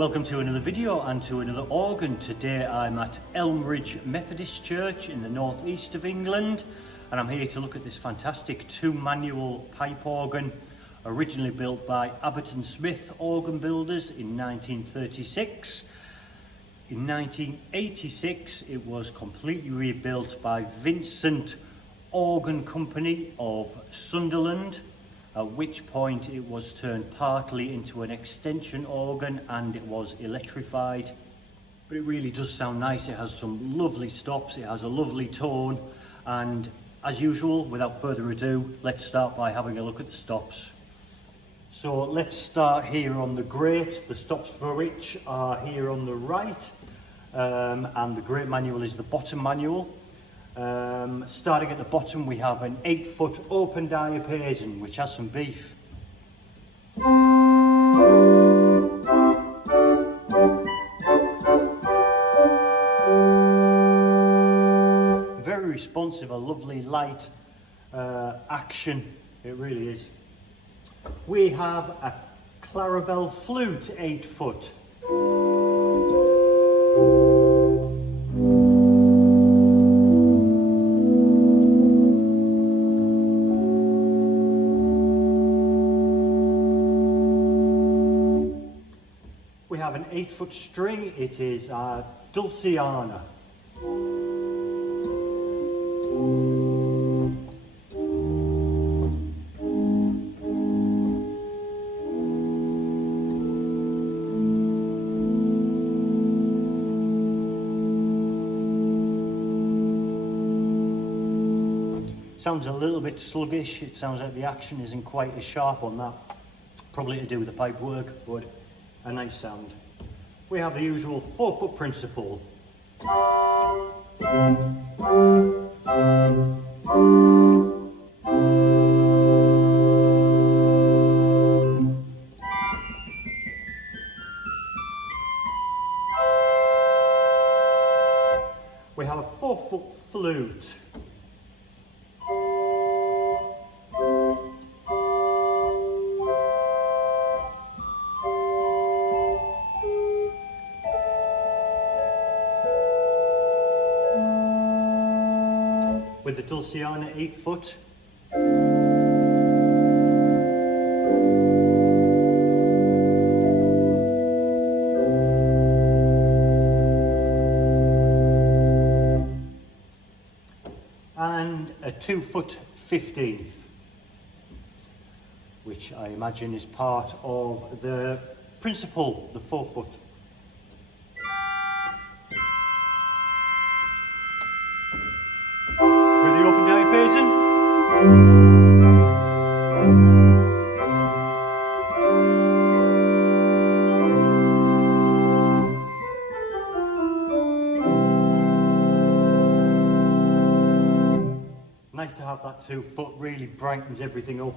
welcome to another video and to another organ. Today I'm at Elm Ridge Methodist Church in the northeast of England, and I'm here to look at this fantastic two-manual pipe organ originally built by Abbot Smith organ builders in 1936. In 1986 it was completely rebuilt by Vincent Organ Company of Sunderland, at which point it was turned partly into an extension organ and it was electrified. But it really does sound nice. It has some lovely stops, it has a lovely tone, and as usual, without further ado, let's start by having a look at the stops. So let's start here on the grate, the stops for which are here on the right, and the grate manual is the bottom manual. Starting at the bottom, we have an 8-foot open diapason which has some beef. Very responsive, a lovely light action, it really is. We have a Clarabelle flute 8-foot. We have an 8-foot string, it is a Dulciana. Sounds a little bit sluggish, it sounds like the action isn't quite as sharp on that. Probably to do with the pipe work, but a nice sound. We have the usual 4-foot principal. We have a 4-foot flute. With the Dulciana 8-foot. And a 2-foot 15th, which I imagine is part of the principal, the 4-foot. With the open diapason. Nice to have that 2-foot, really brightens everything up.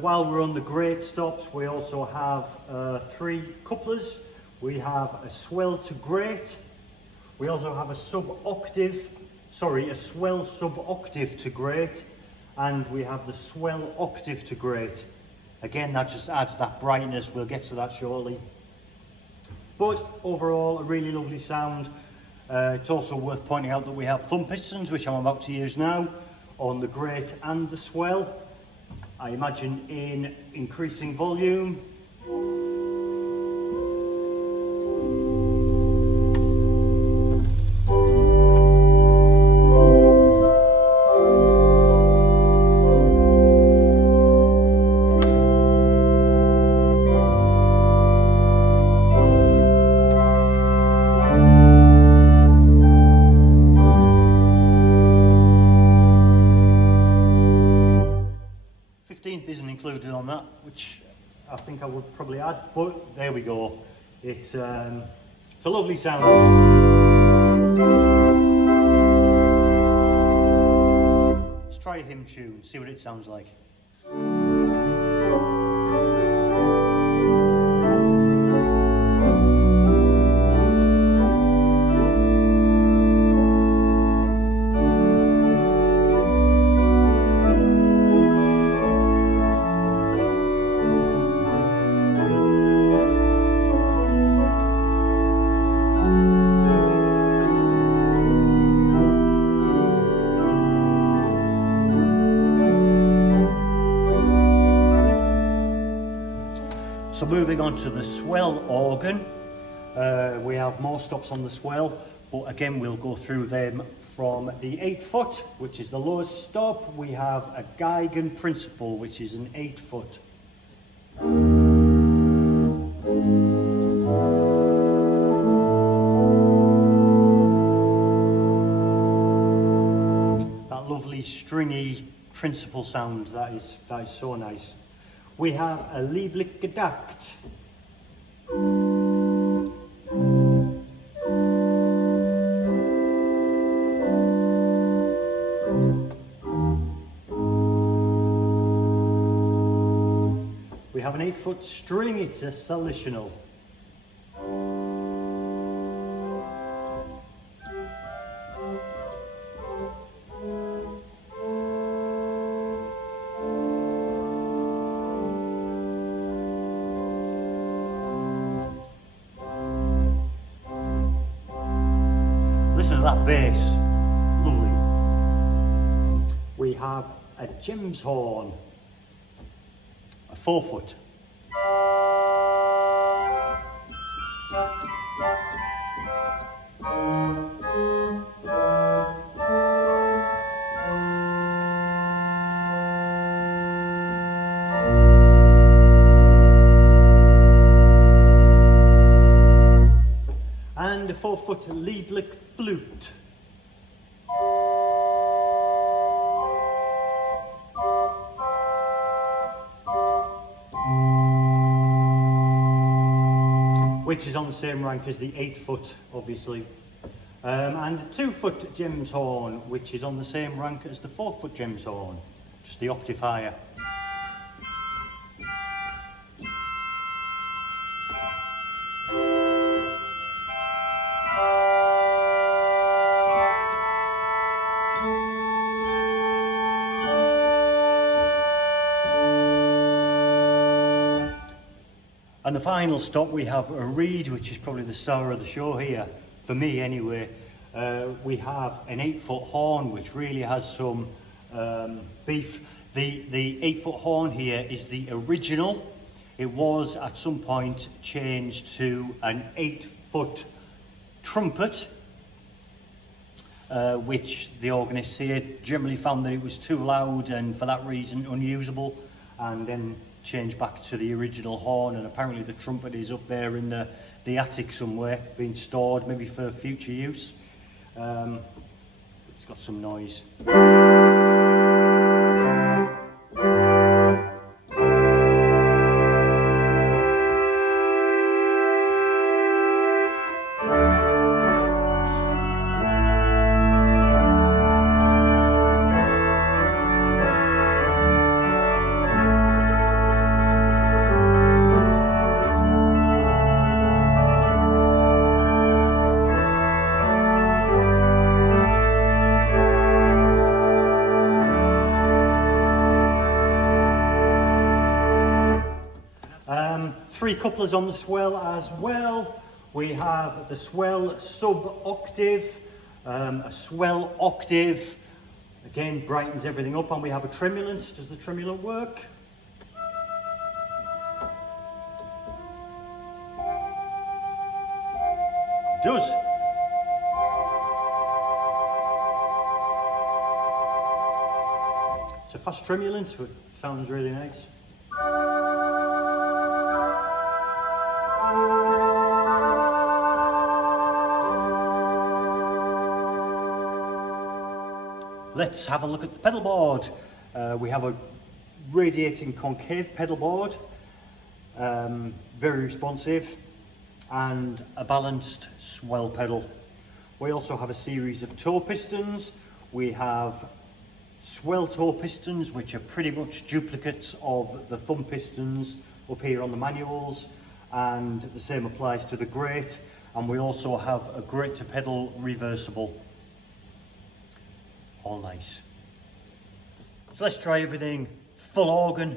While we're on the grate stops, we also have 3 couplers. We have a swell to grate. We also have a swell sub-octave to grate, and we have the swell octave to grate. Again, that just adds that brightness, we'll get to that shortly. But overall, a really lovely sound. It's also worth pointing out that we have thumb pistons, which I'm about to use now, on the grate and the swell. I imagine in increasing volume. Isn't included on that, which I think I would probably add, but there we go. It's a lovely sound. Let's try a hymn tune, see what it sounds like. moving on to the swell organ. We have more stops on the swell, but again we'll go through them from the 8 foot, which is the lowest stop. We have a Geigen principal, which is an 8 foot. That lovely stringy principal sound, that is so nice. We have a Lieblich Gedacht. We have an 8 foot string, it's a salitional. Listen to that bass, lovely. We have a Gems horn, a 4 foot. And a 4 foot Lieblich flute. Which is on the same rank as the 8 foot, obviously. And a 2 foot Gems horn, which is on the same rank as the 4 foot Gems horn, just the octave higher. And the final stop, we have a reed, which is probably the star of the show here, for me anyway. We have an 8 foot horn, which really has some beef. The 8 foot horn here is the original. It was at some point changed to an 8 foot trumpet, which the organists here generally found that it was too loud and for that reason unusable, and then changed back to the original horn. And apparently the trumpet is up there in the attic somewhere, being stored maybe for future use. It's got some noise. Three couplers on the swell as well. We have the swell sub-octave, a swell octave, again brightens everything up, and we have a tremulant. Does the tremulant work? It does. It's a fast tremulant, it sounds really nice. Let's have a look at the pedal board. We have a radiating concave pedal board, very responsive, and a balanced swell pedal. We also have a series of toe pistons. We have swell toe pistons, which are pretty much duplicates of the thumb pistons up here on the manuals, and the same applies to the grate. And we also have a grate to pedal reversible. All nice. So let's try everything full organ.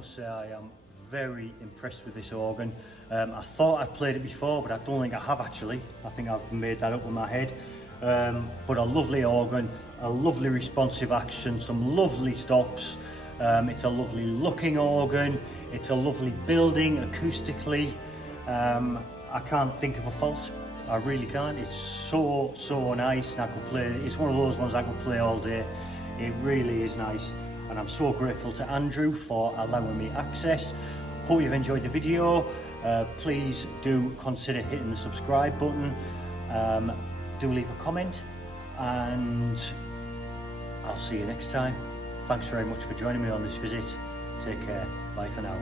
must say I am very impressed with this organ. I thought I'd played it before, but I don't think I have actually. I think I've made that up in my head. But a lovely organ, a lovely responsive action, some lovely stops. It's a lovely looking organ. It's a lovely building acoustically. I can't think of a fault. I really can't. It's so nice, and I could play. It's one of those ones I could play all day. It really is nice, and I'm so grateful to Andrew for allowing me access. Hope you've enjoyed the video. Please do consider hitting the subscribe button. Do leave a comment, and I'll see you next time. Thanks very much for joining me on this visit. Take care. Bye for now.